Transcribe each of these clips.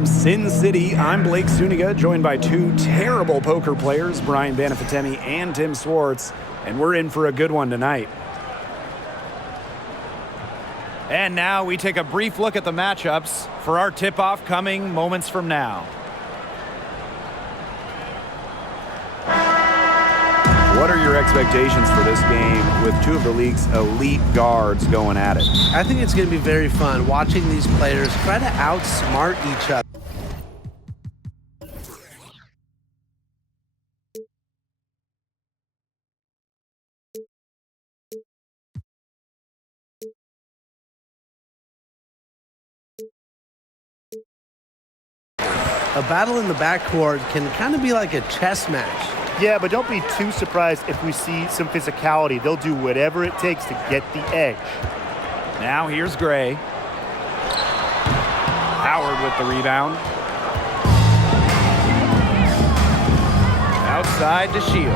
from Sin City, I'm Blake Zuniga, joined by two terrible poker players, Brian Banafitemi and Tim Swartz, and we're in for a good one tonight. And now we take a brief look at the matchups for our tip-off coming moments from now. What are your expectations for this game with two of the league's elite guards going at it? I think it's going to be very fun watching these players try to outsmart each other. A battle in the backcourt can kind of be like a chess match. Yeah, but don't be too surprised if we see some physicality. They'll do whatever it takes to get the edge. Now here's Gray. Howard with the rebound. Outside to Shields.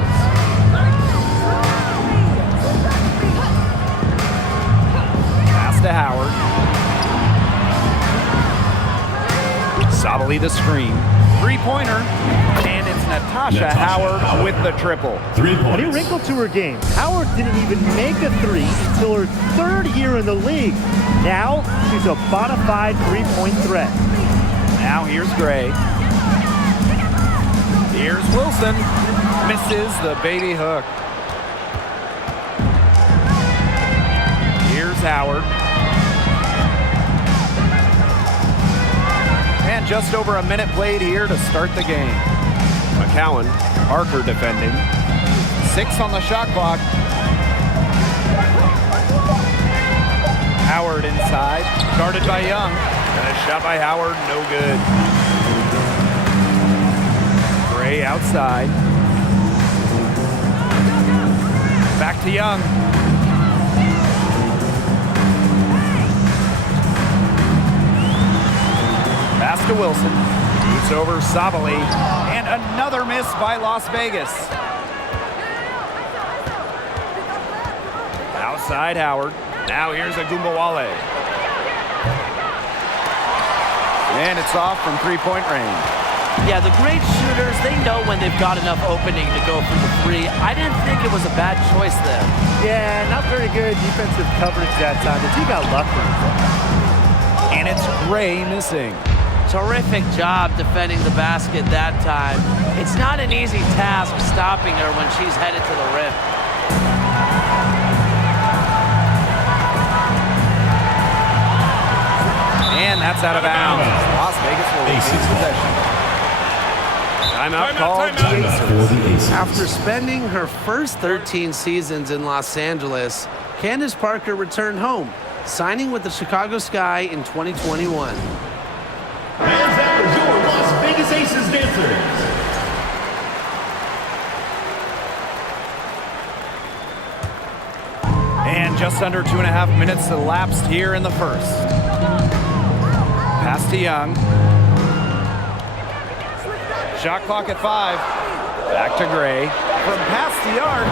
Pass to Howard. Sabali the screen. Three-pointer. And it's Natasha Howard with the triple. 3 points. A new wrinkle to her game. Howard didn't even make a three until her third year in the league. Now she's a bona fide three-point threat. Now here's Gray. Here's Wilson. Misses the baby hook. Here's Howard. And just over a minute played here to start the game. McCowan, Parker defending. 6 on the shot clock. Howard inside, guarded by Young. And a shot by Howard, no good. Gray outside. Back to Young. Pass to Wilson. Shoots over Sabali. And another miss by Las Vegas. Outside Howard. Now here's Agumbawale. And it's off from three-point range. Yeah, the great shooters, they know when they've got enough opening to go for the three. I didn't think it was a bad choice there. Yeah, not very good defensive coverage that time. The team got lucky. And it's Gray missing. Terrific job defending the basket that time. It's not an easy task stopping her when she's headed to the rim. And that's out of bounds. Las Vegas will retain possession. Timeout called the Aces. After spending her first 13 seasons in Los Angeles, Candace Parker returned home, signing with the Chicago Sky in 2021. Hands out your Las Vegas Aces dancers. And just under 2.5 minutes elapsed here in the first. Pass to Young. Shot clock at 5. Back to Gray. From past the arc,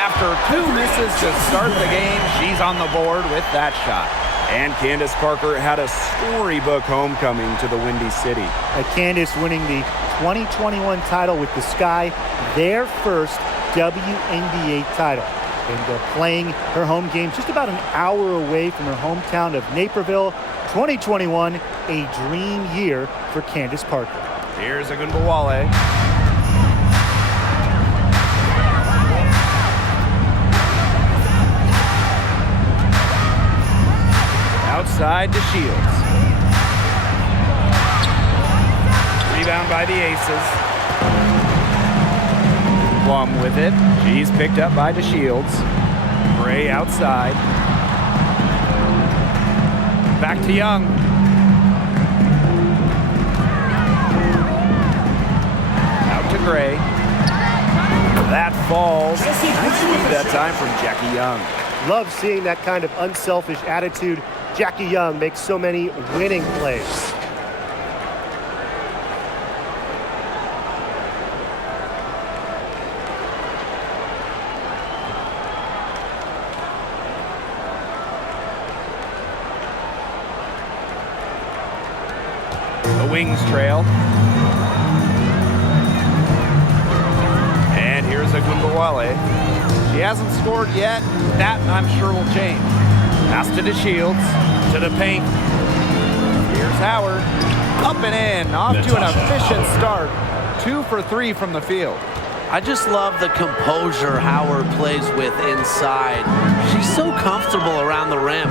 after 2 misses to start the game, she's on the board with that shot. And Candace Parker had a storybook homecoming to the Windy City. Candace winning the 2021 title with the Sky, their first WNBA title. And playing her home game just about an hour away from her hometown of Naperville. 2021, a dream year for Candace Parker. Here's Agumbawale. Outside to Shields. Rebound by the Aces. Plum with it. She's picked up by DeShields. Gray outside. Back to Young. Out to Gray. That falls. Nice lead that time from Jackie Young. Love seeing that kind of unselfish attitude. Jackie Young makes so many winning plays. Wings trail. And here's Agumbawale. She hasn't scored yet. That, I'm sure, will change. Pass to the Shields, to the paint. Here's Howard. Up and in. Off to an efficient start. 2 for 3 from the field. I just love the composure Howard plays with inside. She's so comfortable around the rim.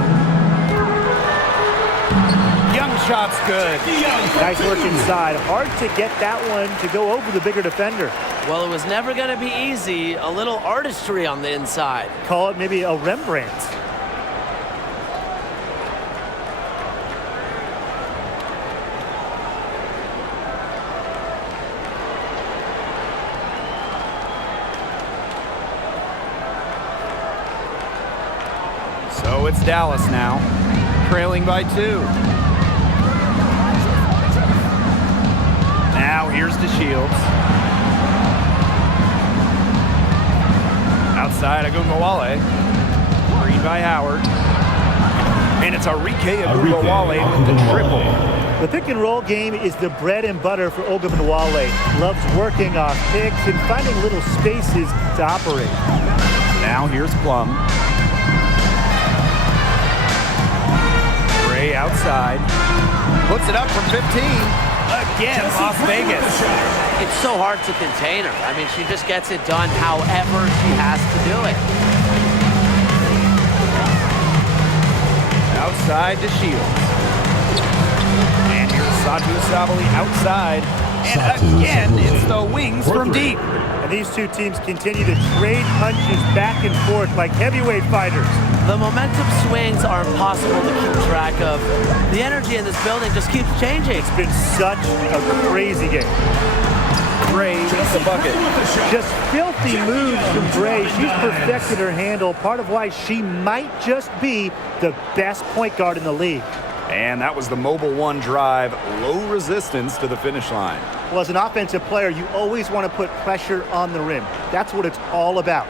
Young shot's good. Nice work inside. Hard to get that one to go over the bigger defender. Well, it was never going to be easy. A little artistry on the inside. Call it maybe a Rembrandt. So it's Dallas now, trailing by 2. Now here's the Shields. Outside, Agumbawale. Green by Howard. And it's Arike Agumbawale with the triple. The pick and roll game is the bread and butter for Ogunbowale. Loves working off picks and finding little spaces to operate. Now here's Plum. Gray outside. Puts it up from 15. Again, Las Vegas. It's so hard to contain her. I mean, she just gets it done however she has to do it. Outside to Shields. And here's Satu Sabali outside. And again, it's the Wings from deep. And these two teams continue to trade punches back and forth like heavyweight fighters. The momentum swings are impossible to keep track of. The energy in this building just keeps changing. It's been such a crazy game. Gray with the bucket. Just filthy moves from Gray. She's perfected her handle, part of why she might just be the best point guard in the league. And that was the Mobile One drive, low resistance to the finish line. Well, as an offensive player, you always want to put pressure on the rim. That's what it's all about.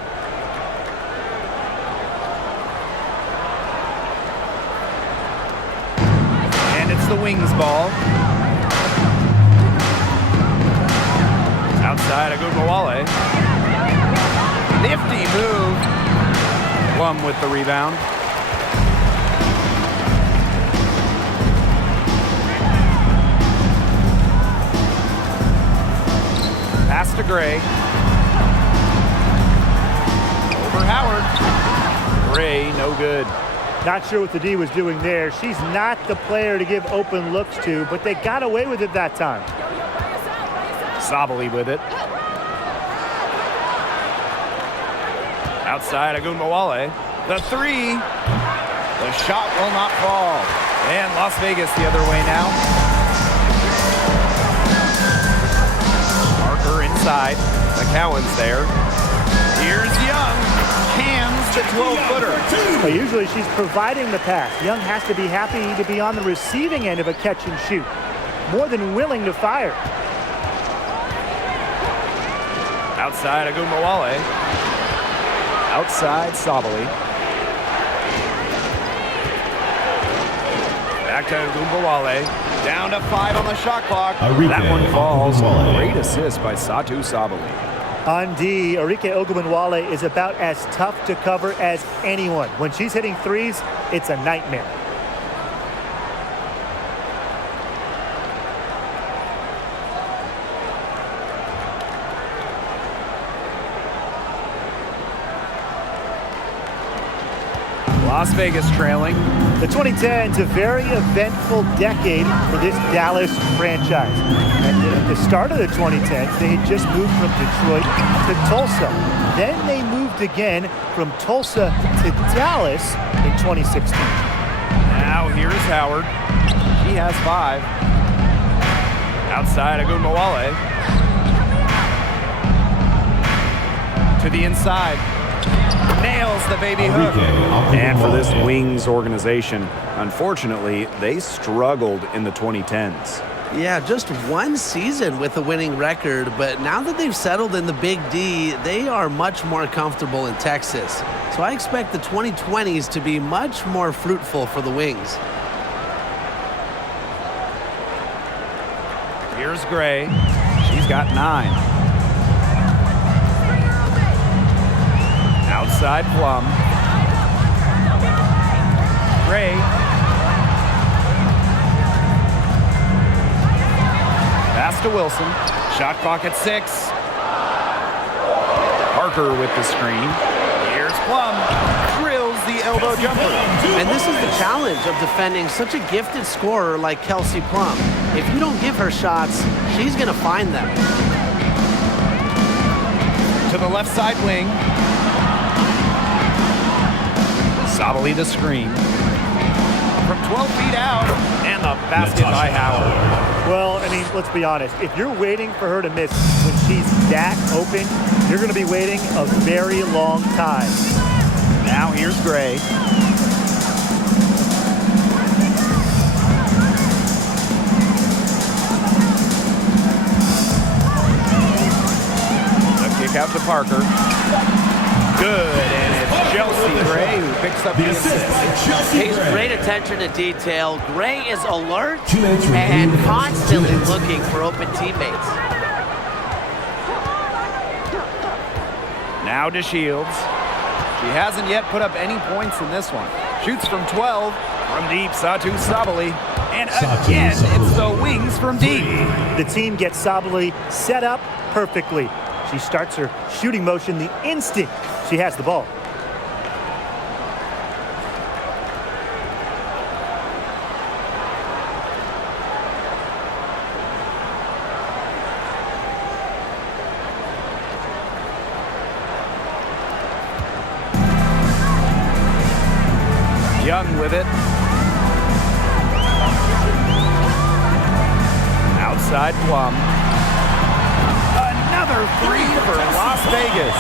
And it's the Wings ball. Outside, Agumbawale. Nifty move. Plum with the rebound. Pass to Gray. Over Howard. Gray, no good. Not sure what the D was doing there. She's not the player to give open looks to, but they got away with it that time. Sabali with it. Outside, Agumbawale. The 3. The shot will not fall. And Las Vegas the other way now. Parker inside. McCowan's there. Here's Young. Cams the 12-footer. Well, usually she's providing the pass. Young has to be happy to be on the receiving end of a catch and shoot. More than willing to fire. Outside, Agumbawale. Outside, Sabali. Back to Agumbawale. Down to 5 on the shot clock. That one falls. Agumbawale. Great assist by Satu Sabali. On D, Arike Ogunbowale is about as tough to cover as anyone. When she's hitting threes, it's a nightmare. Las Vegas trailing. The 2010s, a very eventful decade for this Dallas franchise. And at the start of the 2010s, they had just moved from Detroit to Tulsa. Then they moved again from Tulsa to Dallas in 2016. Now here's Howard. He has 5. Outside, Agumbawale. To the inside. Nails the baby hook. And for this Wings organization, unfortunately, they struggled in the 2010s. Yeah, just one season with a winning record, but now that they've settled in the Big D, they are much more comfortable in Texas. So I expect the 2020s to be much more fruitful for the Wings. Here's Gray. She's got 9. Outside Plum. Gray. Pass to Wilson. Shot clock at 6. Parker with the screen. Here's Plum. Drills the elbow jumper. And this is the challenge of defending such a gifted scorer like Kelsey Plum. If you don't give her shots, she's going to find them. To the left side wing. Sabali the screen. From 12 feet out. And the basket by Howard. Well, I mean, let's be honest. If you're waiting for her to miss when she's that open, you're going to be waiting a very long time. Now here's Gray. The kick out to Parker. Good, and it's Chelsea Gray who picks up the assist. Pays great attention to detail. Gray is alert and constantly looking for open teammates. Now to Shields. She hasn't yet put up any points in this one. Shoots from 12. From deep, Satu Sabali. And again, it's the wings from deep. The team gets Sabali set up perfectly. She starts her shooting motion the instant she has the ball. Young with it. Outside Plum. Another 3 for Las Vegas.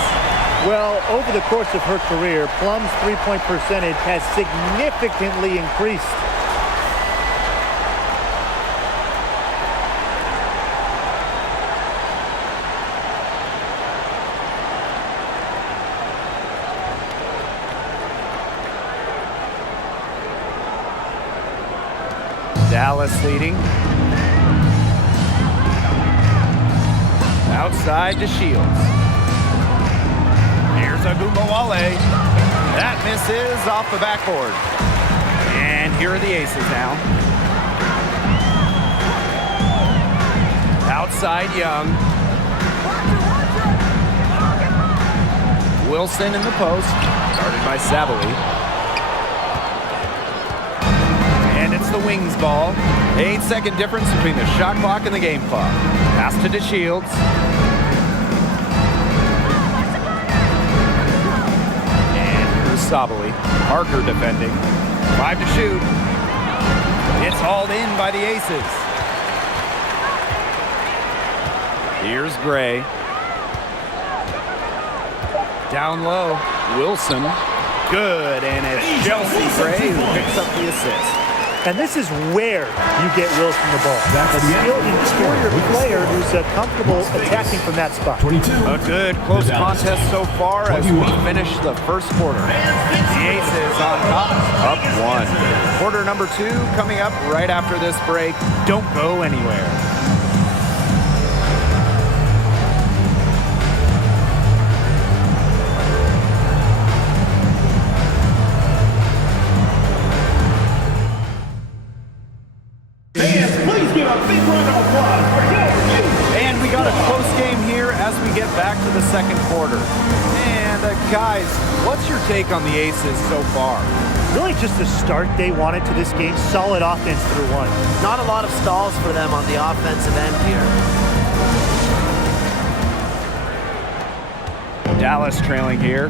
Well, over the course of her career, Plum's three-point percentage has significantly increased. Dallas leading. Outside to Shields. Here's Agumbawale. That misses off the backboard. And here are the Aces now. Outside Young. Wilson in the post. Guarded by Sabali. And it's the wings ball. 8-second difference between the shot clock and the game clock. Pass to DeShields. And here's Sabali. Parker defending. 5 to shoot. It's hauled in by the Aces. Here's Gray. Down low. Wilson. Good, and it's Chelsea Gray who picks up the assist. And this is where you get Wilson the ball. A skilled interior player who's comfortable attacking from that spot. A good close contest so far as we finish the first quarter. The Aces on top, up 1. Quarter number 2 coming up right after this break. Don't go anywhere. And we got a close game here as we get back to the second quarter. And guys, what's your take on the Aces so far? Really just the start they wanted to this game. Solid offense through 1. Not a lot of stalls for them on the offensive end here. Dallas trailing here.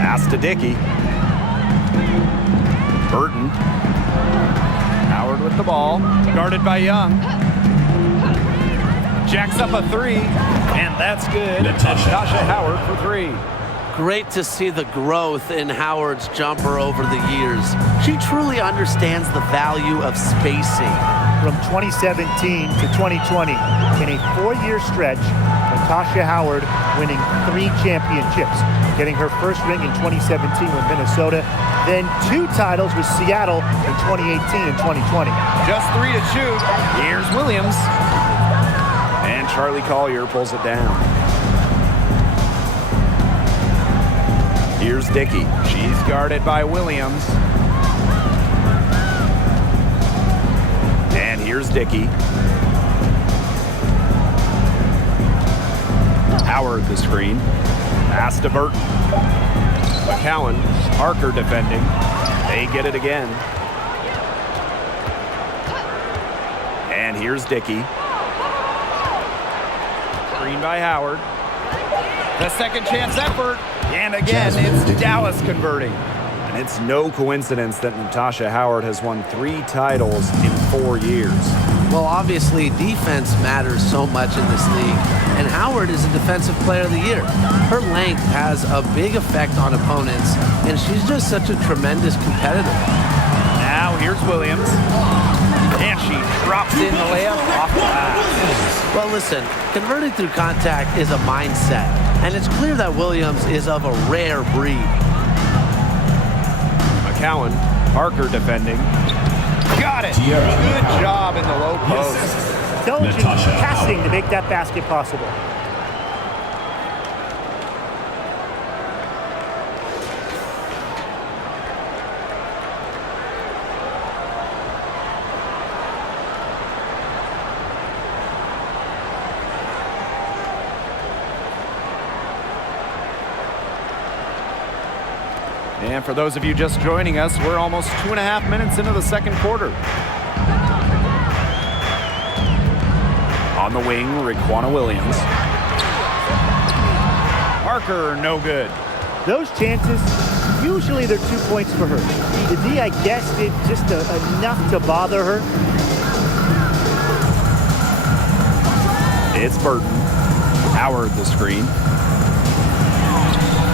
Pass to Dickey. Burton. Howard with the ball. Guarded by Young. Jacks up a 3. And that's good. Natasha Howard for 3. Great to see the growth in Howard's jumper over the years. She truly understands the value of spacing. From 2017 to 2020, in a 4-year stretch, Natasha Howard winning 3 championships, getting her first ring in 2017 with Minnesota, then 2 titles with Seattle in 2018 and 2020. Just 3 to shoot. Here's Williams. And Charlie Collier pulls it down. Here's Dickey. She's guarded by Williams. And here's Dickey. Howard the screen. Pass to Burton. McCowan. Parker defending. They get it again. And here's Dickey. Screen by Howard. The second chance effort. And again, it's Dallas converting. And it's no coincidence that Natasha Howard has won 3 titles in 4 years. Well, obviously, defense matters so much in this league, and Howard is a Defensive Player of the Year. Her length has a big effect on opponents, and she's just such a tremendous competitor. Now here's Williams. And she drops in the layup off the glass. Well, listen, converting through contact is a mindset, and it's clear that Williams is of a rare breed. McCowan, Parker defending. Got it. Good job in the low post. Intelligent passing to make that basket possible. And for those of you just joining us, we're almost 2.5 minutes into the second quarter. On the wing, Raquana Williams. Parker, no good. Those chances, usually they're 2 points for her. The D, I guess, did just enough to bother her. It's Burton. Howard the screen.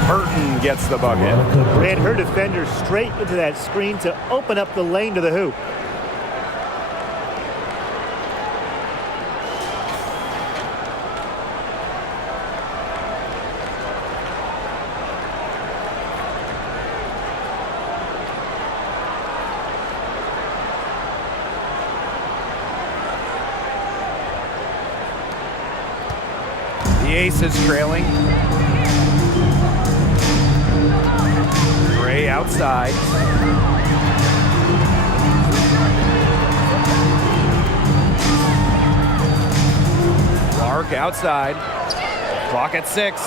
Burton gets the bucket. Ran her defender straight into that screen to open up the lane to the hoop. The Aces trailing. Gray outside. Clark outside. Clock at 6.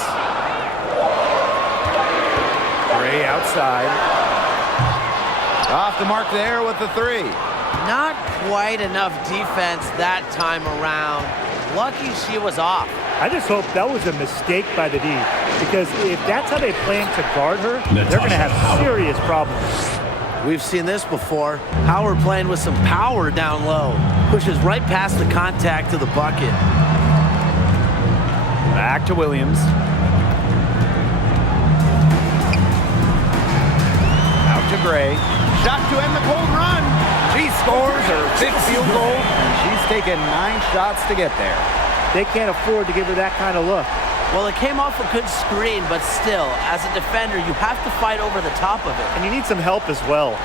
Gray outside. Off the mark there with the 3. Not quite enough defense that time around. Lucky she was off. I just hope that was a mistake by the D, because if that's how they plan to guard her, they're going to have serious problems. We've seen this before. Howard playing with some power down low. Pushes right past the contact to the bucket. Back to Williams. Out to Gray. Shot to end the cold run. She scores her 5th field goal, and she's taken 9 shots to get there. They can't afford to give her that kind of look. Well, it came off a good screen, but still, as a defender, you have to fight over the top of it. And you need some help as well.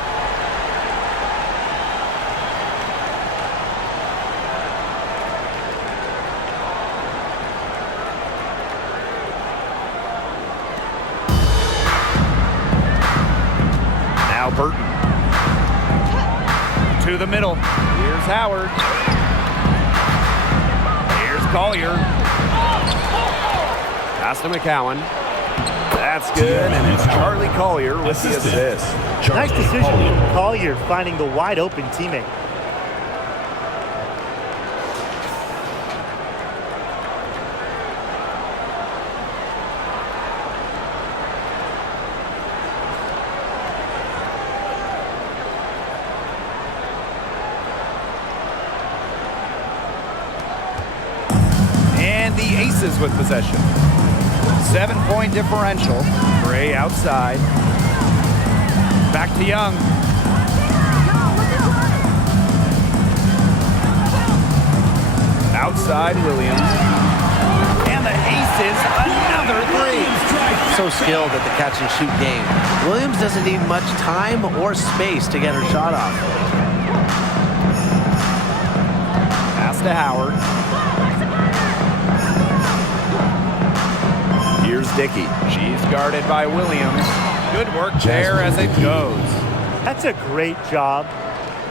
Now Burton. To the middle. Here's Howard. Collier. Pass to McCowan. That's good, and it's Charlie Collier with the assist. Nice decision from Collier finding the wide open teammate. The Aces with possession. 7-point differential. Gray outside. Back to Young. Outside Williams. And the misses another three. So skilled at the catch-and-shoot game. Williams doesn't need much time or space to get her shot off. Pass to Howard. Here's Dickey. She's guarded by Williams. Good work there as it goes. That's a great job,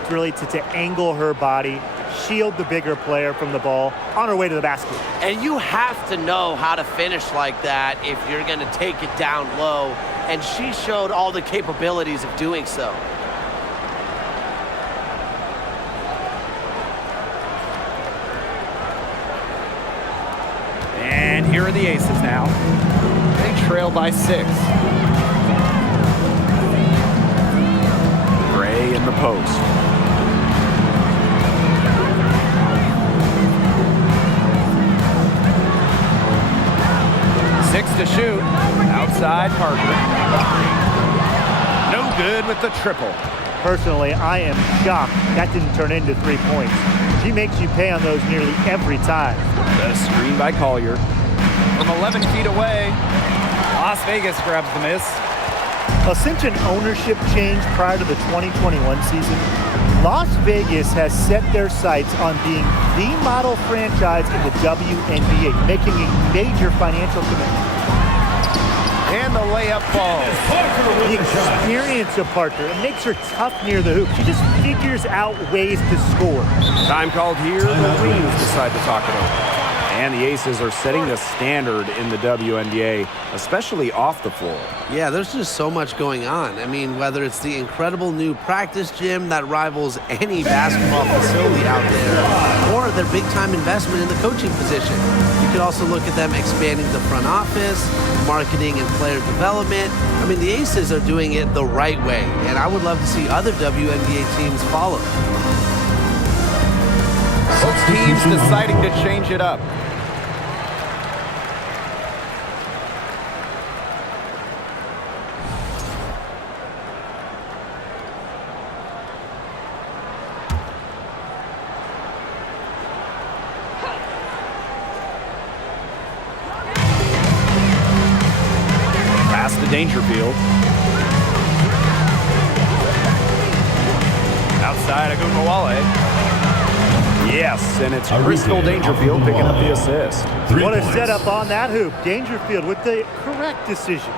really, to angle her body, shield the bigger player from the ball on her way to the basket. And you have to know how to finish like that if you're going to take it down low. And she showed all the capabilities of doing so. And here are the Aces now. They trail by 6. Gray in the post. Six to shoot. Outside Parker. No good with the triple. Personally, I am shocked that didn't turn into 3 points. She makes you pay on those nearly every time. The screen by Collier. From 11 feet away, Las Vegas grabs the miss. Well, since an ownership change prior to the 2021 season, Las Vegas has set their sights on being the model franchise in the WNBA, making a major financial commitment. And the layup falls. The experience of Parker, it makes her tough near the hoop. She just figures out ways to score. Time called here. The Queens decide to talk it over. And the Aces are setting the standard in the WNBA, especially off the floor. Yeah, there's just so much going on. I mean, whether it's the incredible new practice gym that rivals any basketball facility out there, or their big-time investment in the coaching position. You could also look at them expanding the front office, marketing and player development. I mean, the Aces are doing it the right way, and I would love to see other WNBA teams follow. Both teams deciding to change it up. Pass to Dangerfield. Outside Agumbawale. Yes, and it's Crystal Dangerfield picking up the assist. What a setup on that hoop. Dangerfield with the correct decision.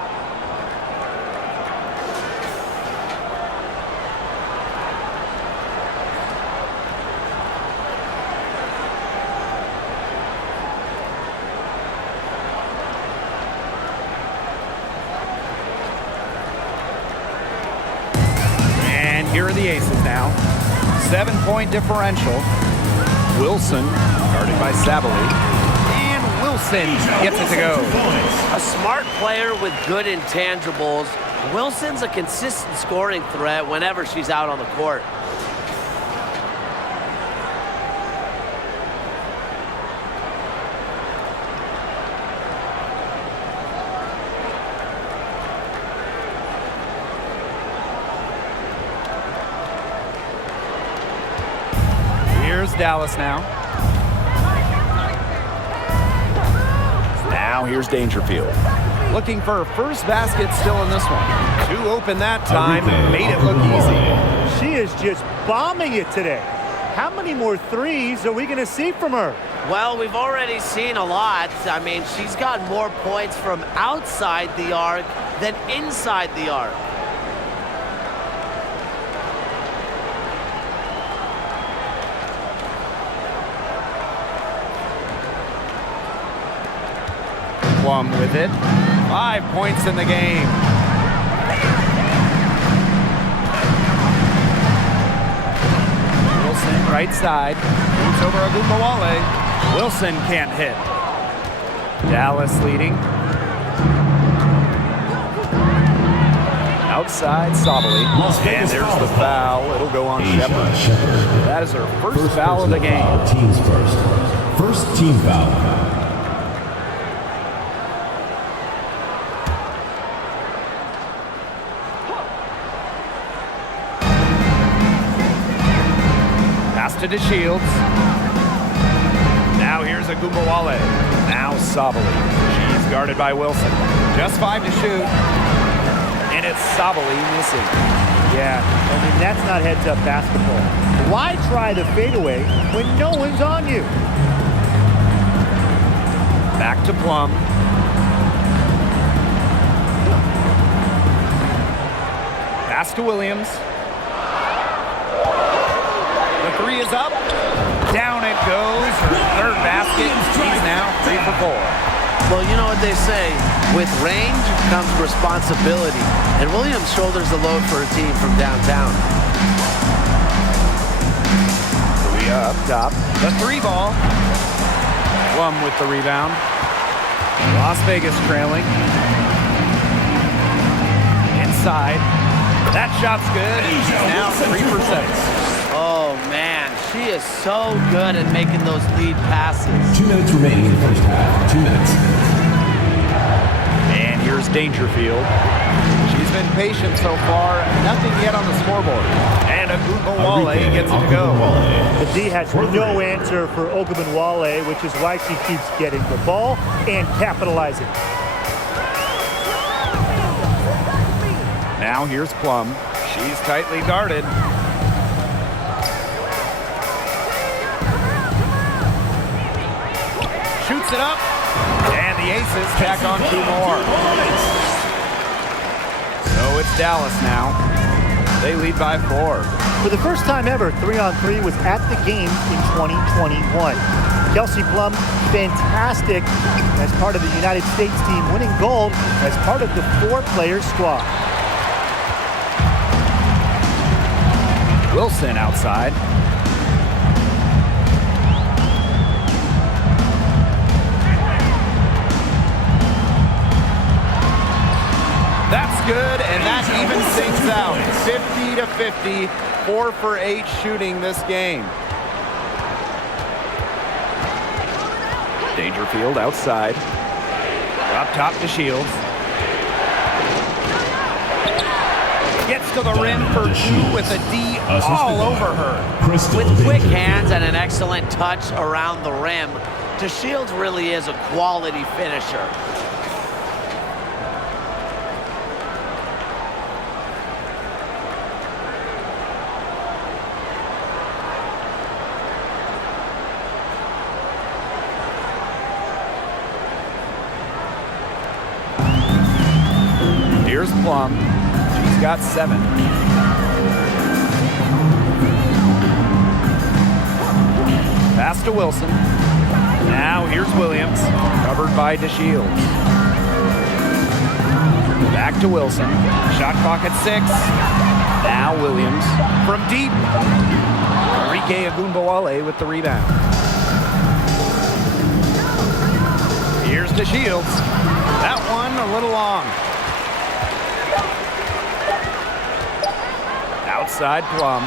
And here are the Aces now. 7-point differential. Wilson, guarded by Sabali. And Wilson gets it to go. A smart player with good intangibles. Wilson's a consistent scoring threat whenever she's out on the court. Here's Dallas now. Now here's Dangerfield. Looking for her first basket still in this one. 2 open that time. Made it look easy. She is just bombing it today. How many more threes are we going to see from her? Well, we've already seen a lot. I mean, she's got more points from outside the arc than inside the arc. Plum with it. 5 points in the game. Wilson right side. Moves over Agumbawale. Wilson can't hit. Dallas leading. Outside Sabali. And there's the foul. It'll go on Shepard. That is her first foul of the game. Teams first. First team foul. To DeShields. Now here's Agumbawale. Now Sabali. She guarded by Wilson. Just 5 to shoot. And it's Sabali missing. Yeah, I mean, that's not heads-up basketball. Why try the fadeaway when no one's on you? Back to Plum. Pass to Williams. The 3 is up. Down it goes. Her third basket. She's now 3 for 4. Well, you know what they say, with range comes responsibility, and Williams shoulders the load for a team from downtown. We up top. The 3 ball. Plum with the rebound. Las Vegas trailing. Inside. That shot's good. She's now 3 for 6. Oh, man, she is so good at making those lead passes. 2 minutes remaining in the first half. 2 minutes. And here's Dangerfield. She's been patient so far. Nothing yet on the scoreboard. And Ogunbowale gets it to go. The D has no answer for Ogunbowale, which is why she keeps getting the ball and capitalizing. Now here's Plum. She's tightly guarded. Shoots it up. And the Aces tack on 2 more. So it's Dallas now. They lead by 4. For the first time ever, 3-on-3 was at the game in 2021. Kelsey Plum, fantastic as part of the United States team, winning gold as part of the 4-player squad. Wilson outside. That's good, and that even sinks out. 50 to 50, 4 for 8 shooting this game. Dangerfield outside. Up top to Shields. Gets to the rim for 2 with a D all over her. With quick hands and an excellent touch around the rim, DeShields really is a quality finisher. Here's Plum. She's got 7. Pass to Wilson. Now here's Williams, covered by DeShields. Back to Wilson. Shot clock at 6. Now Williams from deep. Enrique Ogunbowale with the rebound. Here's DeShields. That one a little long. Outside Plum.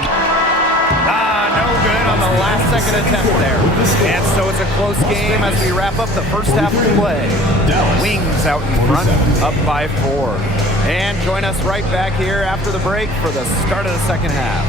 No good on the last second attempt there. And so it's a close game as we wrap up the first half of play. Wings out in front, up by 4. And join us right back here after the break for the start of the second half.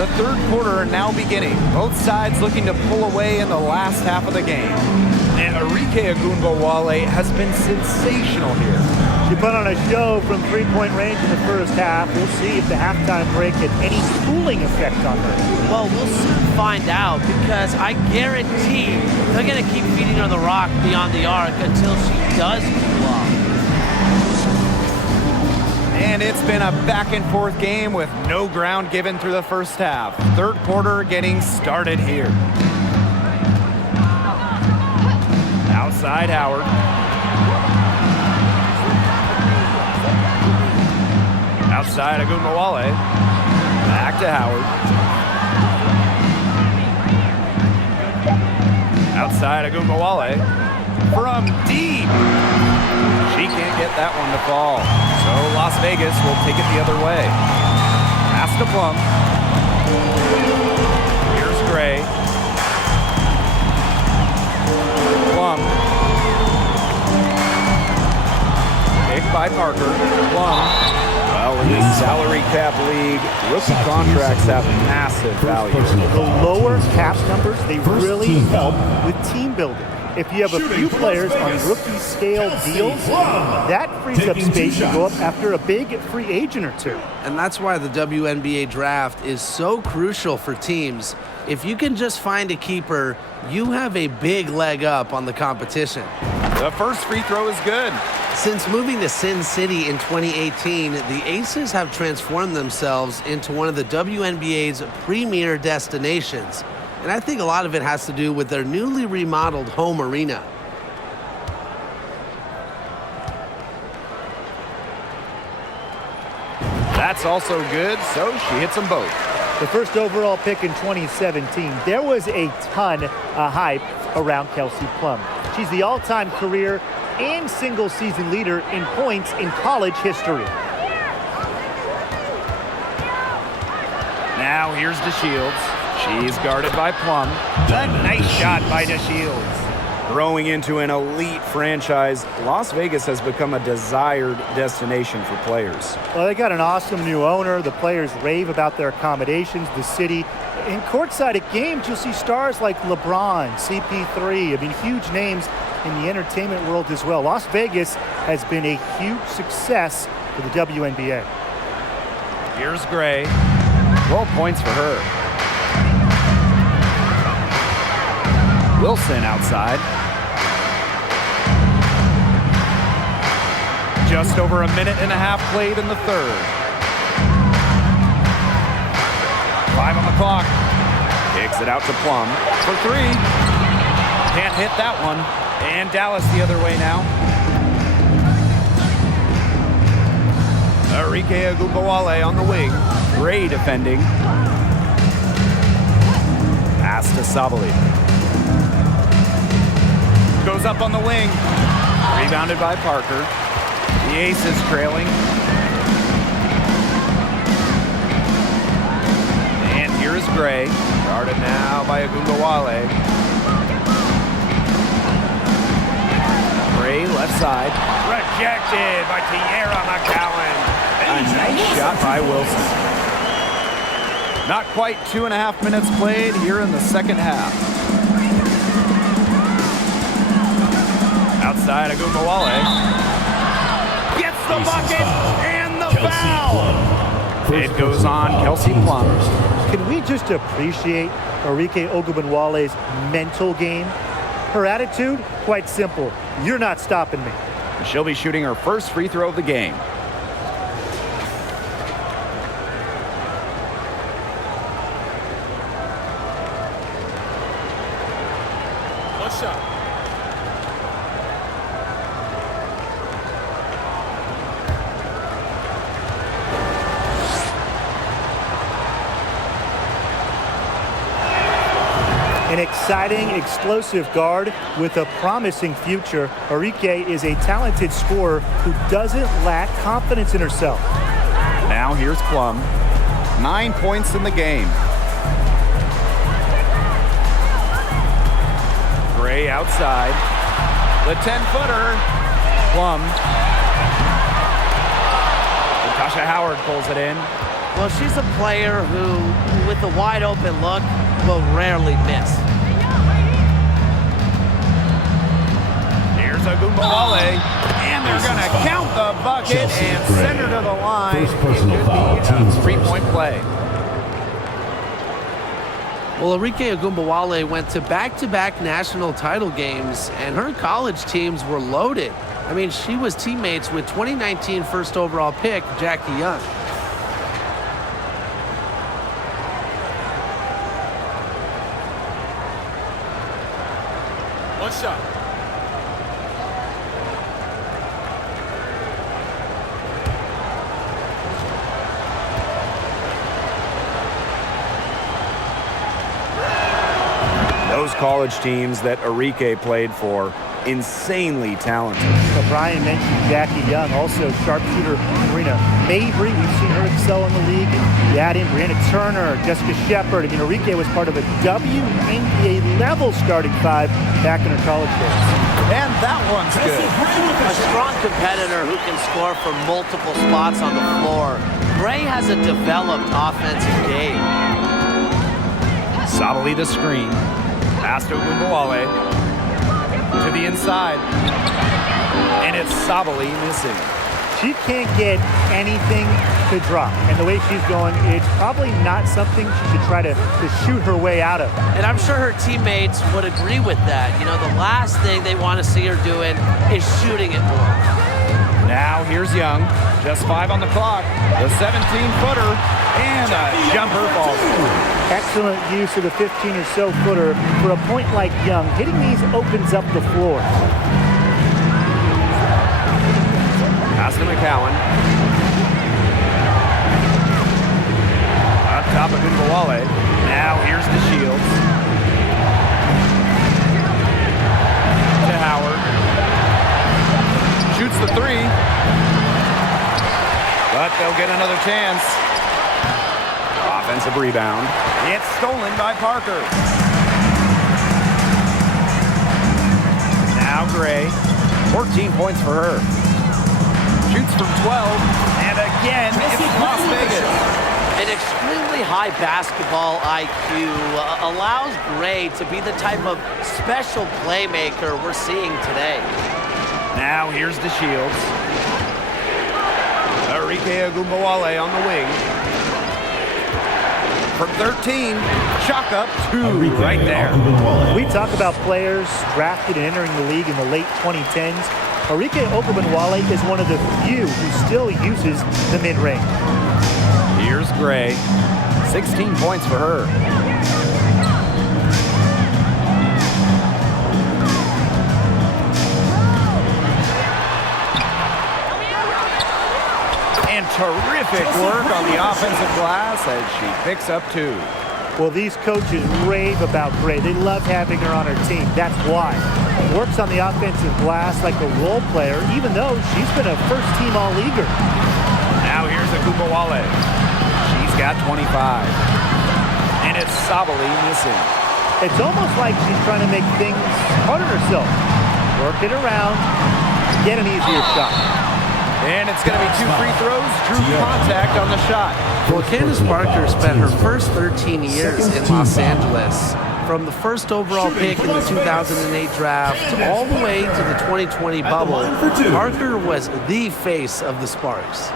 The third quarter now beginning. Both sides looking to pull away in the last half of the game. And Enrique Ogunbowale has been sensational here. She put on a show from 3-point range in the first half. We'll see if the halftime break had any cooling effect on her. Well, we'll soon find out, because I guarantee they're going to keep feeding her the rock beyond the arc until she does cool off. And it's been a back and forth game with no ground given through the first half. Third quarter getting started here. Outside Howard. Outside Agunmawale. Back to Howard. Outside Agunmawale. From deep. She can't get that one to fall. So Las Vegas will take it the other way. Pass to Plum. Here's Gray. Plum. Picked by Parker. Plum. Well, in this salary cap league, rookie contracts have massive value. The lower cap numbers, they really help with team building. If you have a few players on rookie scale deals, that frees up space to go up after a big free agent or two. And that's why the WNBA draft is so crucial for teams. If you can just find a keeper, you have a big leg up on the competition. The first free throw is good. Since moving to Sin City in 2018, the Aces have transformed themselves into one of the WNBA's premier destinations. And I think a lot of it has to do with their newly remodeled home arena. That's also good, so she hits them both. The first overall pick in 2017, there was a ton of hype around Kelsey Plum. She's the all-time career and single-season leader in points in college history. Now here's DeShields. She's guarded by Plum. A nice shot by DeShields. Growing into an elite franchise, Las Vegas has become a desired destination for players. Well, they got an awesome new owner. The players rave about their accommodations, the city. In courtside at games, you'll see stars like LeBron, CP3. I mean, huge names in the entertainment world as well. Las Vegas has been a huge success for the WNBA. Here's Gray. 12 points for her. Wilson outside. Just over a minute and a half played in the third. 5 on the clock. Kicks it out to Plum for 3. Can't hit that one. And Dallas the other way now. Arike Agunmawale on the wing. Gray defending. Pass to Sabali. Goes up on the wing. Rebounded by Parker. The Aces trailing. And here's Gray. Guarded now by Agunmawale. Gray left side. Rejected by Tierra McCowan. A nice shot by Wilson. Not quite 2.5 minutes played here in the second half. Outside Agunmawale. Gets the bucket and the foul. It goes on Kelsey Plum. Can we just appreciate Arike Ogunbowale's mental game? Her attitude, quite simple. You're not stopping me. She'll be shooting her first free throw of the game. One shot. An exciting, explosive guard with a promising future. Arike is a talented scorer who doesn't lack confidence in herself. Now here's Plum. 9 points in the game. Gray outside. The 10-footer. Plum. Natasha Howard pulls it in. Well, she's a player who, with a wide open look, will rarely miss. Here's Agunmawale, and they're going to count the bucket and send her to the line. It could be a 3-point play. Well, Arike Ogunbowale went to back-to-back national title games, and her college teams were loaded. I mean, she was teammates with 2019 first overall pick, Jackie Young. One shot. Those college teams that Enrique played for, insanely talented. So Brian mentioned Jackie Young, also sharpshooter Marina Mabry. We've seen her excel in the league. You add in Brianna Turner, Jessica Shepard. I mean, Enrique was part of a WNBA level starting five back in her college days. And that one's good. A strong competitor who can score from multiple spots on the floor. Gray has a developed offensive game. Sabali the screen. Pass to Ogunbowale. To the inside. And it's Sabali missing. She can't get anything to drop. And the way she's going, it's probably not something she should try to shoot her way out of. And I'm sure her teammates would agree with that. You know, the last thing they want to see her doing is shooting it more. Now here's Young. Just 5 on the clock. The 17-footer. And a jumper falls through. Excellent use of the 15 or so footer for a point like Young. Hitting these opens up the floor. Pass to McCowan. Up top of Ogunbowale. Now here's the Shields. To Howard. Shoots the 3. But they'll get another chance. Offensive rebound. It's stolen by Parker. Now Gray. 14 points for her. Shoots from 12. And again, it's Las Vegas. An extremely high basketball IQ allows Gray to be the type of special playmaker we're seeing today. Now here's the Shields. Enrique Ogunbowale on the wing. From 13, chalk up 2 right there. We talk about players drafted and entering the league in the late 2010s. Enrique Ogunbowale is one of the few who still uses the mid-range. Here's Gray. 16 points for her. And terrific work on the offensive glass as she picks up 2. Well, these coaches rave about Gray. They love having her on her team. That's why. Works on the offensive glass like a role player, even though she's been a first-team All-Leaguer. Now here's Ogunbowale. She's got 25. And it's Sabali missing. It's almost like she's trying to make things hard on herself. Work it around, get an easier shot. And it's going to be 2 free throws, true contact on the shot. Well, Candace Parker spent her first 13 years in Los Angeles. From the first overall pick in the 2008 draft all the way to the 2020 bubble, Parker was the face of the Sparks.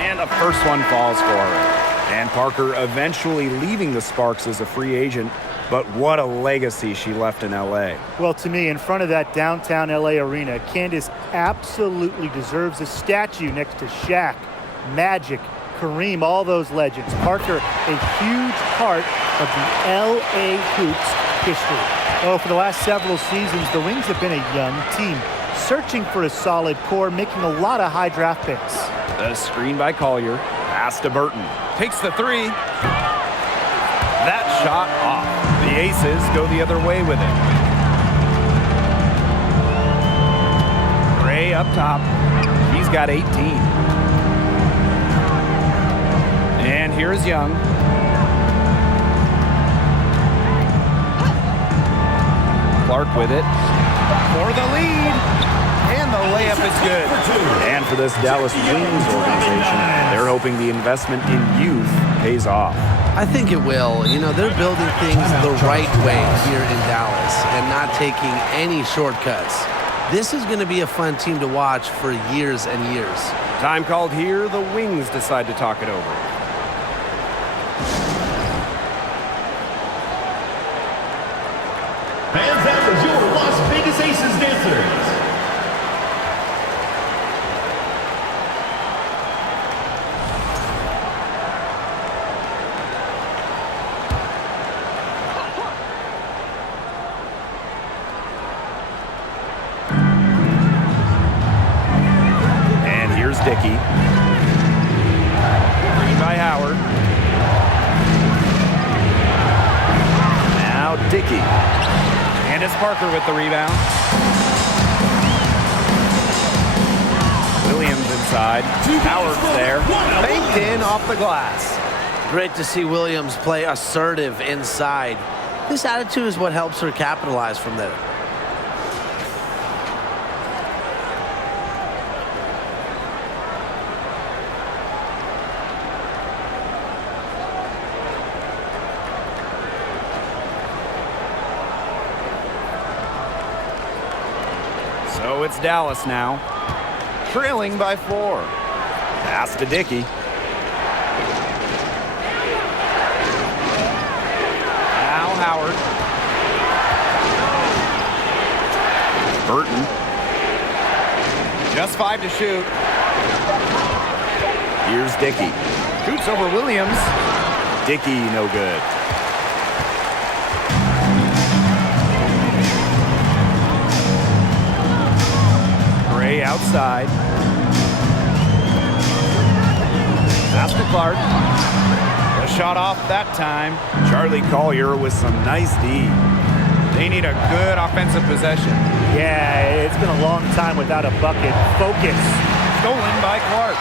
And the first one falls for her. And Parker eventually leaving the Sparks as a free agent, but what a legacy she left in LA. Well, to me, in front of that downtown LA arena, Candace absolutely deserves a statue next to Shaq, Magic, Kareem, all those legends. Parker, a huge part of the LA Hoops history. Oh, for the last several seasons, the Wings have been a young team, searching for a solid core, making a lot of high draft picks. The screen by Collier. Pass to Burton. Takes the 3. That shot off. The Aces go the other way with it. Gray up top. He's got 18. And here's Young. Clark with it. For the lead. And the layup is good. And for this Dallas Wings organization, they're hoping the investment in youth pays off. I think it will. You know, they're building things the right way here in Dallas and not taking any shortcuts. This is going to be a fun team to watch for years and years. Time called here. The Wings decide to talk it over. Hands out as your Las Vegas Aces dancers. Dickey. Dickey. And it's Parker with the rebound. Williams inside. Howard's there. Banked in off the glass. Great to see Williams play assertive inside. This attitude is what helps her capitalize from there. So it's Dallas now. Trailing by 4. Pass to Dickey. Now Howard. Burton. Just 5 to shoot. Here's Dickey. Shoots over Williams. Dickey, no good. Gray outside. Pass to Clark. The shot off that time. Charlie Collier with some nice D. They need a good offensive possession. Yeah, it's been a long time without a bucket. Focus. Stolen by Clark.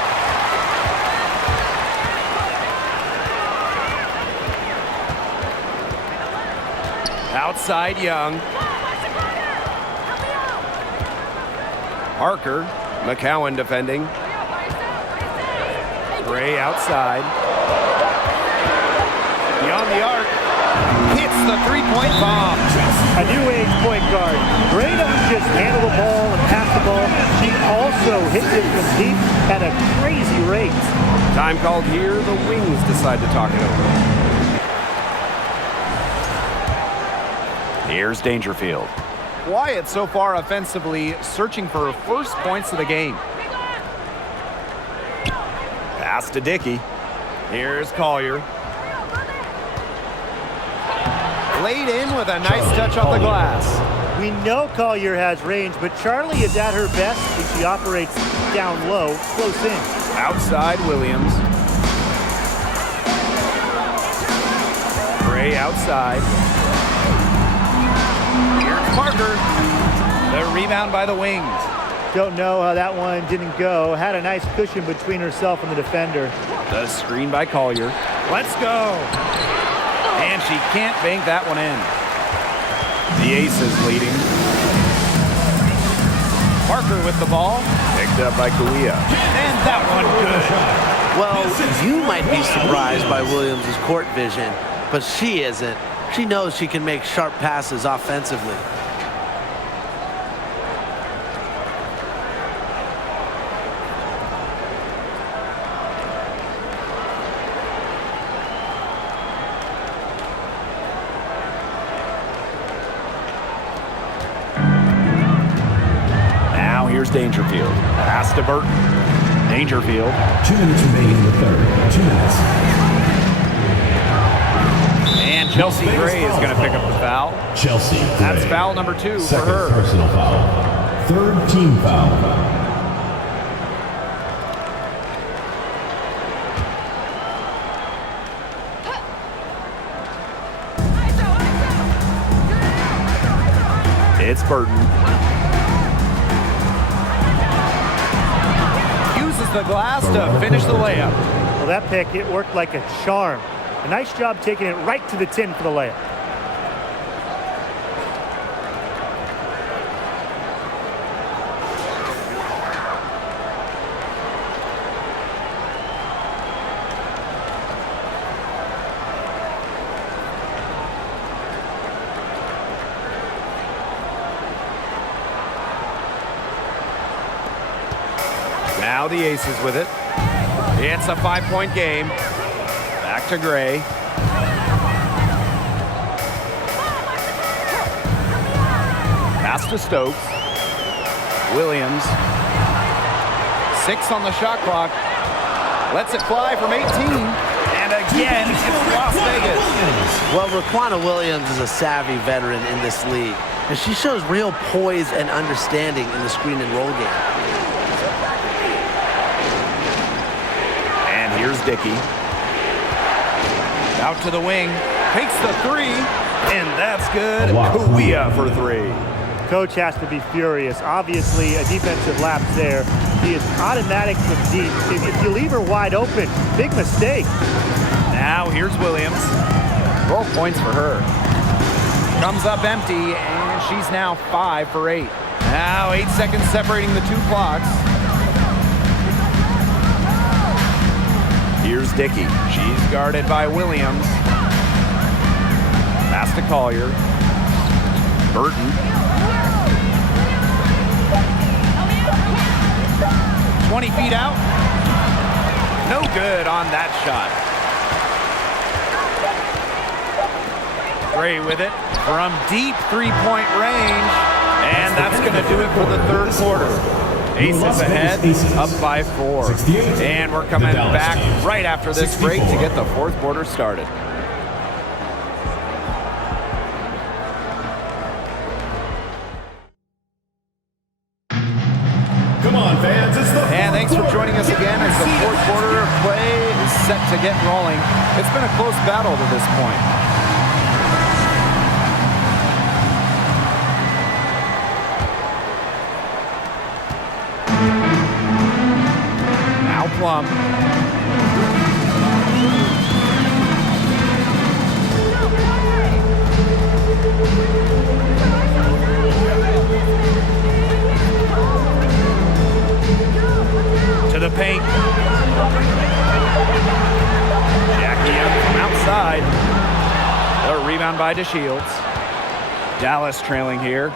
Outside Young. Parker. McCowan defending. Gray outside. Beyond the arc. Hits the three-point bomb. A new age point guard. Gray doesn't just handle the ball and pass the ball. She also hits it from deep at a crazy rate. Time called here. The Wings decide to talk it over. Here's Dangerfield. Quiet so far offensively, searching for her first points of the game. Pass to Dickey. Here's Collier. Laid in with a nice touch off the glass. We know Collier has range, but Charlie is at her best when she operates down low, close in. Outside Williams. Gray outside. Here's Parker. The rebound by the Wings. Don't know how that one didn't go. Had a nice cushion between herself and the defender. The screen by Collier. Let's go. And she can't bank that one in. The Aces leading. Parker with the ball. Picked up by Kawia. And that one good. Well, you might be surprised by Williams' court vision, but she isn't. She knows she can make sharp passes offensively. Now here's Dangerfield. Pass to Burton. Dangerfield. 2 minutes remaining in the third. 2 minutes. And Chelsea Gray is going to pick up the foul. Chelsea Gray. That's foul number 2 for Second her. personal foul. Third team foul. It's Burton. Uses the glass to finish the layup. Well, that pick, it worked like a charm. A nice job taking it right to the tin for the layup. Now the Aces with it. It's a 5-point game. Back to Gray. Pass to Stokes. Williams. 6 on the shot clock. Lets it fly from 18. And again, it's Las Vegas. Well, Raquana Williams is a savvy veteran in this league, and she shows real poise and understanding in the screen and roll game. And here's Dickey. Out to the wing. Takes the 3. And that's good. A lot. Kuya for three. Coach has to be furious. Obviously, a defensive lapse there. He is automatic from deep. If you leave her wide open, big mistake. Now here's Williams. 12 points for her. Comes up empty, and she's now 5 for 8. Now 8 seconds separating the two clocks. Here's Dickey. She's guarded by Williams. Pass to Collier. Burton. 20 feet out. No good on that shot. Gray with it from deep three-point range. And that's going to do it for the third quarter. Aces ahead, up by 4. And we're coming back right after this break to get the fourth quarter started. Come on, fans. It's the And thanks for joining us again as the fourth quarter of play is set to get rolling. It's been a close battle to this point. Now Plum. To the paint. Jackie Young from outside. A rebound by DeShields. Dallas trailing here.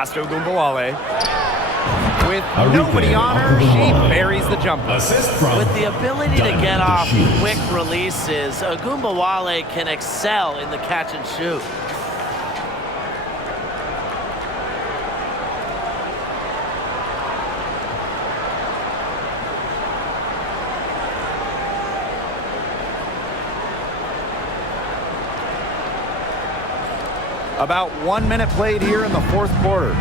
Astro Gumbawale. With nobody on her, she buries the jumper. assist from With the ability to Diamond get off DeShields. quick releases, Agumbawale can excel in the catch and shoot. About 1 minute played here in the fourth quarter.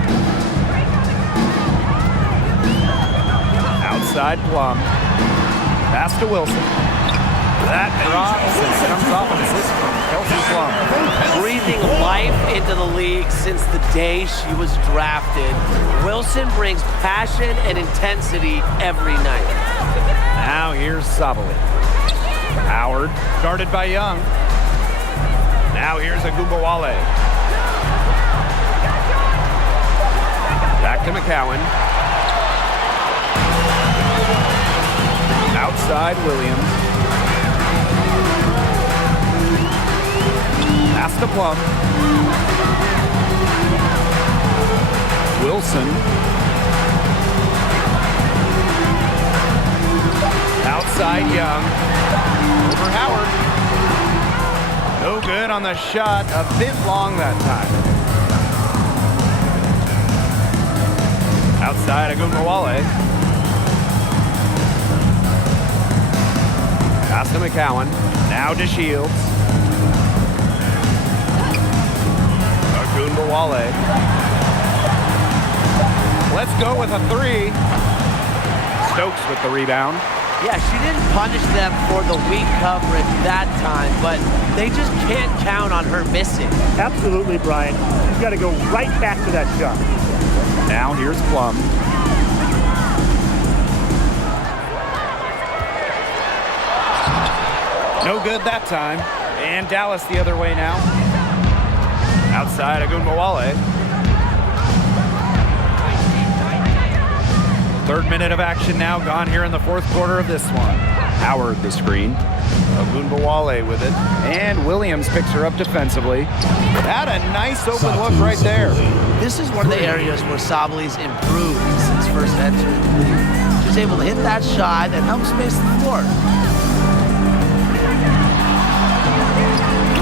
Outside Plum. Pass to Wilson. That drops and comes off an assist from Kelsey Plum. Breathing life into the league since the day she was drafted, Wilson brings passion and intensity every night. Now here's Sabali. Howard, guarded by Young. Now here's Agumbawale. Back to McCowan. Outside Williams. Pass to Plum. Wilson. Outside Young. Over Howard. No good on the shot. A bit long that time. Outside Agumbawale. Pass to McCowan. Now DeShields. Agumbawale. Let's go with a 3. Stokes with the rebound. Yeah, she didn't punish them for the weak coverage that time, but they just can't count on her missing. Absolutely, Brian. You've got to go right back to that shot. Now here's Plum. No good that time. And Dallas the other way now. Outside Agumbawale. Third minute of action now gone here in the fourth quarter of this one. Howard the screen. Agumbawale with it. And Williams picks her up defensively. Had a nice open look right there. This is one of the areas where Sabali's improved since first entering the league. She's able to hit that shot and help space the floor.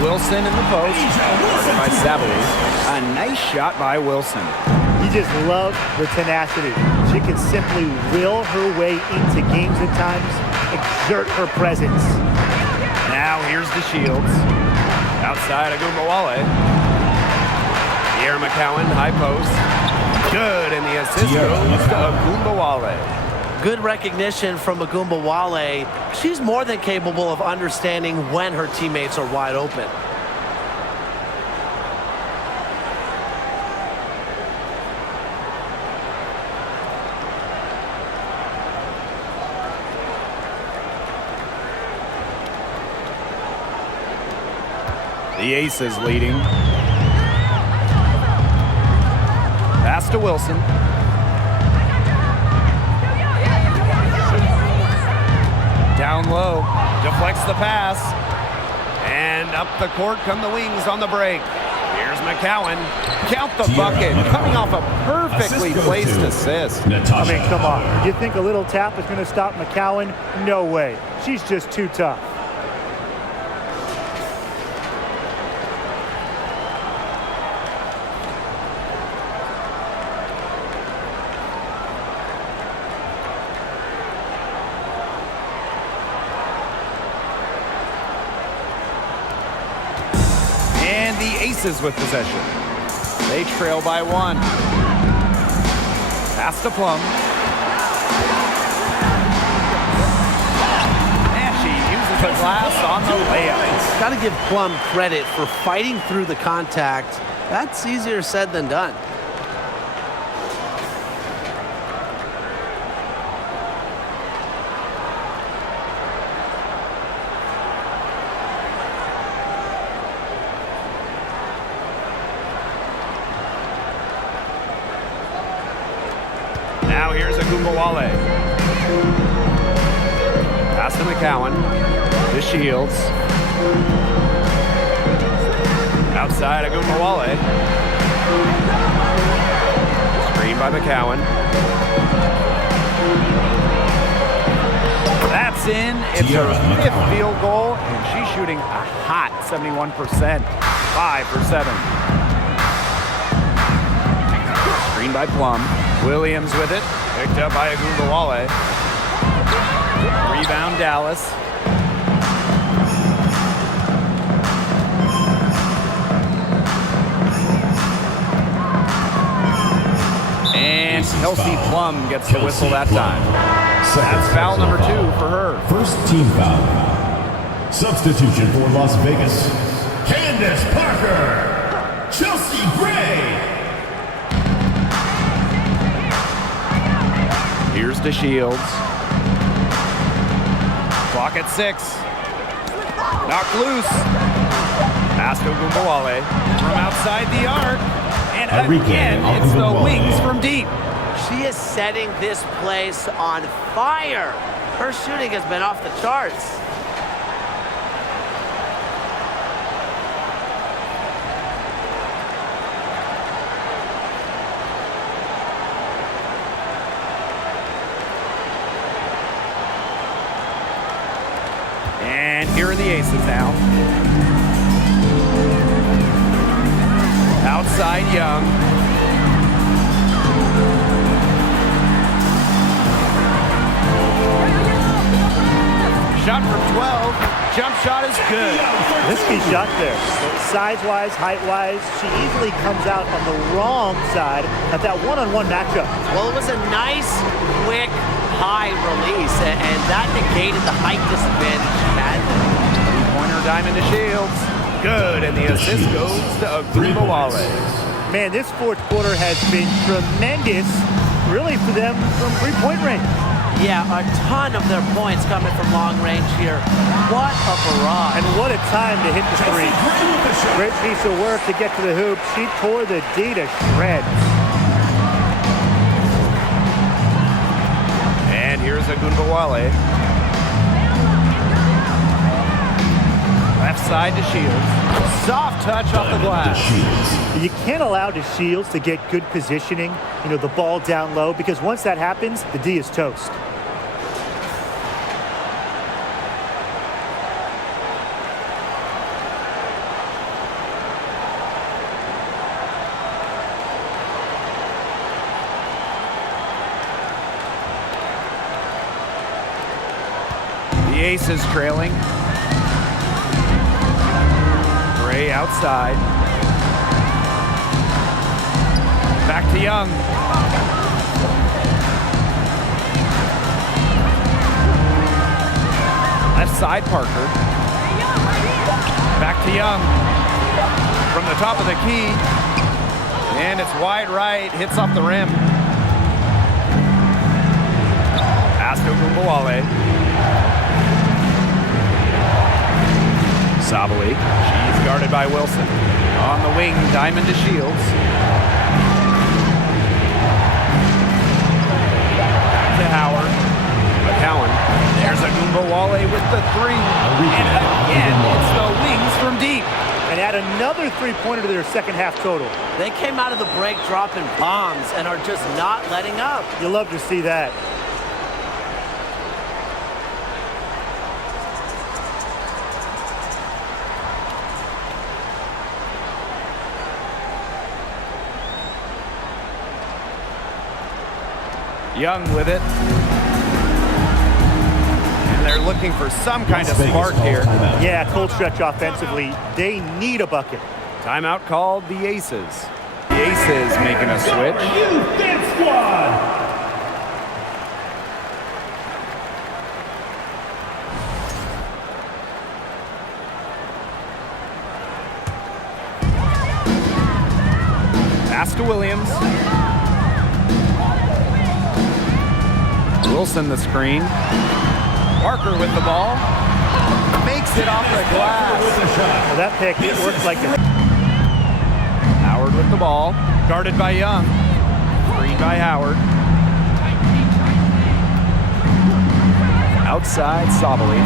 Wilson in the post. Guarded by Sabali. A nice shot by Wilson. You just love the tenacity. She can simply will her way into games at times, exert her presence. Now here's DeShields. Outside Agumbawale. McCowan, high post. Good, and the assist goes to Agumbawale. Good recognition from Agumbawale. She's more than capable of understanding when her teammates are wide open. The Aces leading. Pass to Wilson. Down low, deflects the pass. And up the court come the Wings on the break. Here's McCowan. Count the bucket, coming off a perfectly placed assist. I mean, come on. You think a little tap is going to stop McCowan? No way. She's just too tough. Aces with possession. They trail by 1. Pass to Plum. And she uses the glass on the layup. Got to give Plum credit for fighting through the contact. That's easier said than done. Now here's Agumbawale. Pass to McCowan. To Shields. Outside Agumbawale. Screen by McCowan. That's in. It's her 5th field goal, and she's shooting a hot 71%. 5 for 7. Screen by Plum. Williams with it. Picked up by Agumbawale. Rebound Dallas. And Kelsey Plum gets the whistle that time. That's foul number 2 for her. First team foul. Substitution for Las Vegas. Candace Parker. Chelsea Gray. Here's to Shields. Clock at 6. Knocked loose. Pass to Agumbawale from outside the arc. And again, it's the Wings from deep. She is setting this place on fire. Her shooting has been off the charts. And here are the Aces now. Outside Young. Shot from 12. Jump shot is good. Risky shot there. Size-wise, height-wise, she easily comes out on the wrong side at that one-on-one matchup. Well, it was a nice, quick, high release, and that negated the height disadvantage she had. Three-pointer diamond to Shields. Good, and the assist goes to Agumbawale. Man, this fourth quarter has been tremendous, really, for them from three-point range. Yeah, a ton of their points coming from long range here. What a barrage. And what a time to hit the three. Great piece of work to get to the hoop. She tore the D to shreds. And here's Agumbawale. Left side to Shields. Soft touch off the glass. You can't allow the Shields to get good positioning, the ball down low, because once that happens, the D is toast. The Aces trailing. Gray outside. Back to Young. left side, Parker. Back to Young. From the top of the key. And it's wide right, hits off the rim. Pass to Gumbawale. Sabali. She's guarded by Wilson. On the wing, Diamond to Shields. Back to Howard. McCowan. There's a Gumbawale with the three. And again, it's the wings from deep. And add another three-pointer to their second half total. They came out of the break dropping bombs and are just not letting up. You'll love to see that. Young with it. And they're looking for some kind of spark here. Yeah, cold stretch offensively. They need a bucket. Timeout called the Aces. The Aces making a switch. Youth Dance Squad. Pass to Williams. Wilson the screen. Parker with the ball. Makes it off the glass. Well, that pick, it works like a... Howard with the ball. Guarded by Young. Screen by Howard. Outside Sabali.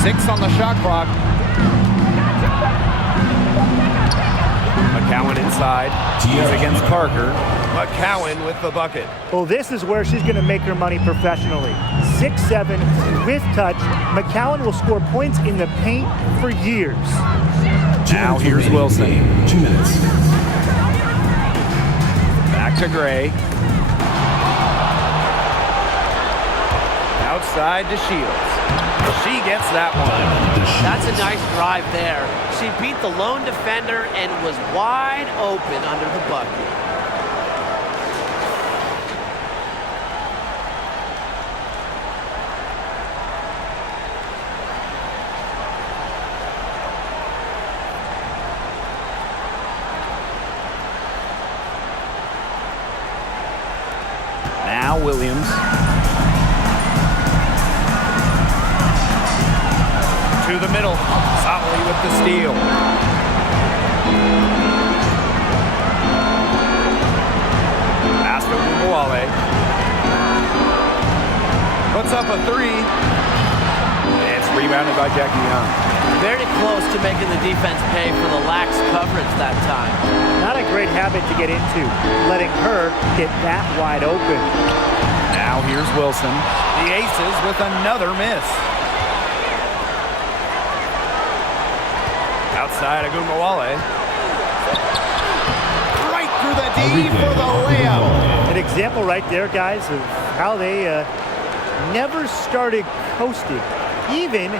6 on the shot clock. McCowan inside. He's against Parker. McCowan with the bucket. Well, this is where she's going to make her money professionally. 6'7", with touch. McCowan will score points in the paint for years. Now here's Wilson. 2 minutes. Back to Gray. Outside to Shields. She gets that one. That's a nice drive there. She beat the lone defender and was wide open under the bucket. Now Williams. To the middle. Sabali with the steal. Pass to Gumbawale. Puts up a three. It's rebounded by Jackie Young. Very close to making the defense pay for the lax coverage that time. Not a great habit to get into, letting her get that wide open. Now here's Wilson. The Aces with another miss. Outside of Gumbawale. Right through the D for the layup. An example right there, guys, of how they never started coasting, even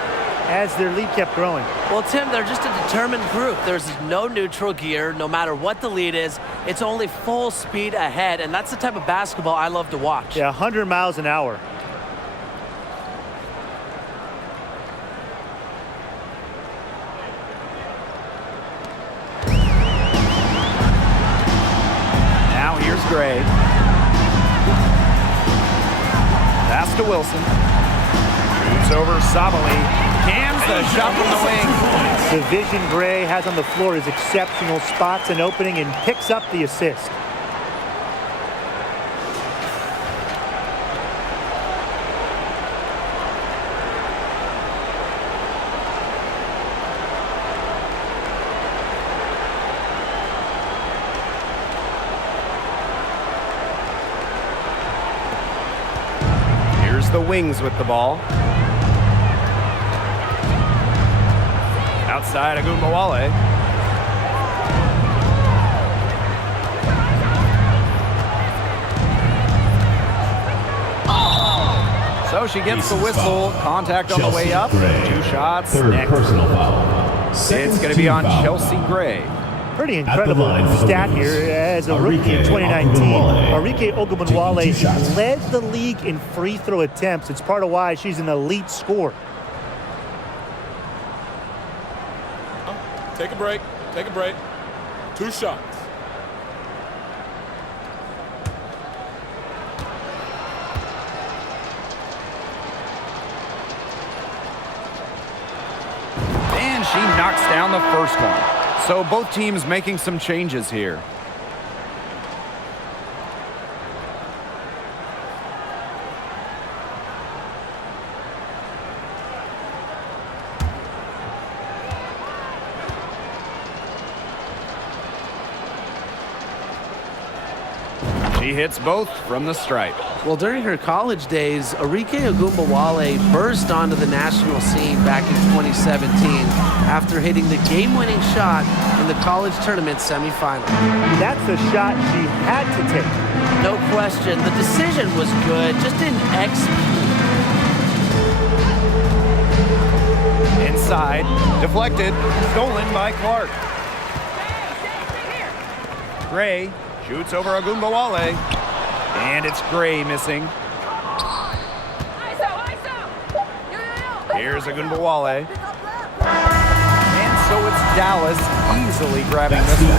as their lead kept growing. Well, Tim, they're just a determined group. There's no neutral gear. No matter what the lead is, it's only full speed ahead, and that's the type of basketball I love to watch. Yeah, 100 miles an hour. Now here's Gray. Pass to Wilson. Shoots over Sabali. Cams the shot from the wing. The vision Gray has on the floor is exceptional. Spots an opening and picks up the assist. Here's the wings with the ball. Outside of Gumbawale. So she gets the whistle. Contact on the way up. 2 shots. Third Next. personal foul. It's going to be on Chelsea Gray. Pretty incredible line for the stat wings, here as a rookie in Arike 2019. Ogunbowale. Arike Ogunbowale Taking 2 shots. led the league in free throw attempts. It's part of why she's an elite scorer. Take a break. Take a break. 2 shots. And she knocks down the first one. So both teams making some changes here. She hits both from the stripe. Well, during her college days, Arike Ogunbowale burst onto the national scene back in 2017 after hitting the game-winning shot in the college tournament semifinal. That's a shot she had to take. No question. The decision was good, just didn't execute. Inside, deflected, stolen by Clark. Gray shoots over Ogunbowale, and it's Gray missing. Here's Ogunbowale. And so it's Dallas easily grabbing this one.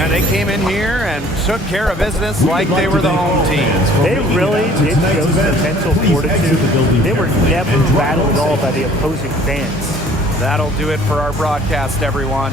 And they came in here and took care of business like they were the home team. They really did show some mental fortitude. They were never rattled at all by the opposing fans. That'll do it for our broadcast, everyone.